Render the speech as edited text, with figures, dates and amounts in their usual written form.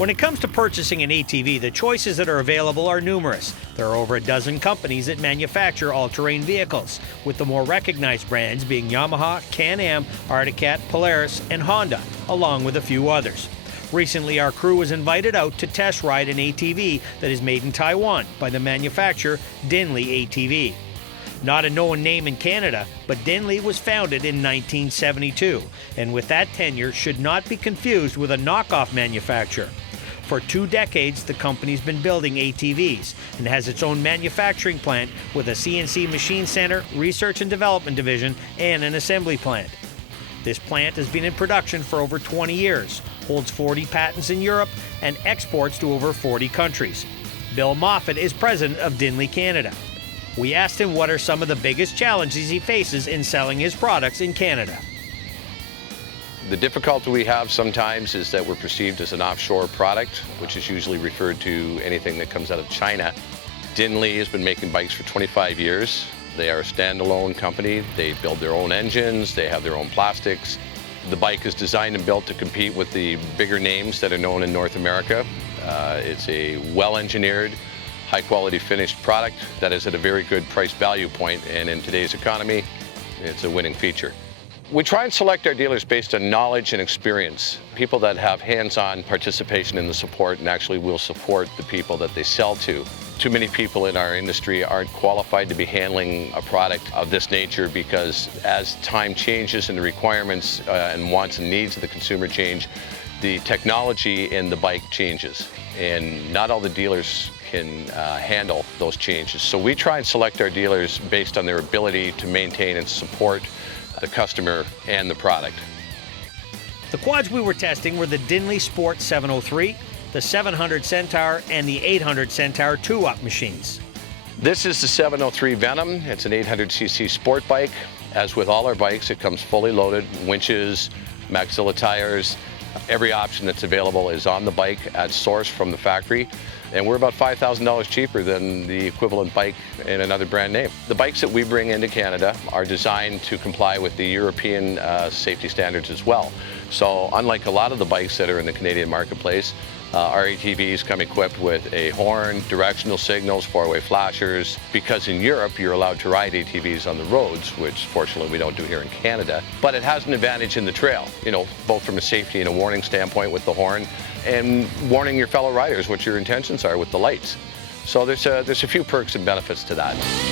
When it comes to purchasing an ATV, the choices that are available are numerous. There are over a dozen companies that manufacture all-terrain vehicles, with the more recognized brands being Yamaha, Can-Am, Arctic Cat, Polaris, and Honda, along with a few others. Recently, our crew was invited out to test ride an ATV that is made in Taiwan by the manufacturer DinliATV ATV. Not a known name in Canada, but DinliATVRide was founded in 1972, and with that tenure should not be confused with a knockoff manufacturer. For 2 decades, the company's been building ATVs and has its own manufacturing plant with a CNC machine center, research and development division, and an assembly plant. This plant has been in production for over 20 years, holds 40 patents in Europe, and exports to over 40 countries. Bill Moffat is president of DINLI Canada. We asked him what are some of the biggest challenges he faces in selling his products in Canada. The difficulty we have sometimes is that we're perceived as an offshore product, which is usually referred to anything that comes out of China. DINLI has been making bikes for 25 years. They are a standalone company. They build their own engines, they have their own plastics. The bike is designed and built to compete with the bigger names that are known in North America. It's a well-engineered, high-quality finished product that is at a very good price-value point, and in today's economy, it's a winning feature. We try and select our dealers based on knowledge and experience, people that have hands-on participation in the support and actually will support the people that they sell to. Too many people in our industry aren't qualified to be handling a product of this nature because as time changes and the requirements and wants and needs of the consumer change, the technology in the bike changes, and not all the dealers can handle those changes. So we try and select our dealers based on their ability to maintain and support the customer and the product. The quads we were testing were the DINLI Sport 703, the 700 Centaur, and the 800 Centaur 2-up machines. This is the 703 Venom. It's an 800cc sport bike. As with all our bikes, it comes fully loaded, winches, Maxilla tires. Every option that's available is on the bike at source from the factory. And we're about $5,000 cheaper than the equivalent bike in another brand name. The bikes that we bring into Canada are designed to comply with the European safety standards as well. So unlike a lot of the bikes that are in the Canadian marketplace, our ATVs come equipped with a horn, directional signals, 4-way flashers, because in Europe you're allowed to ride ATVs on the roads, which fortunately we don't do here in Canada. But it has an advantage in the trail, both from a safety and a warning standpoint with the horn, and warning your fellow riders what your intentions are with the lights. So there's a few perks and benefits to that.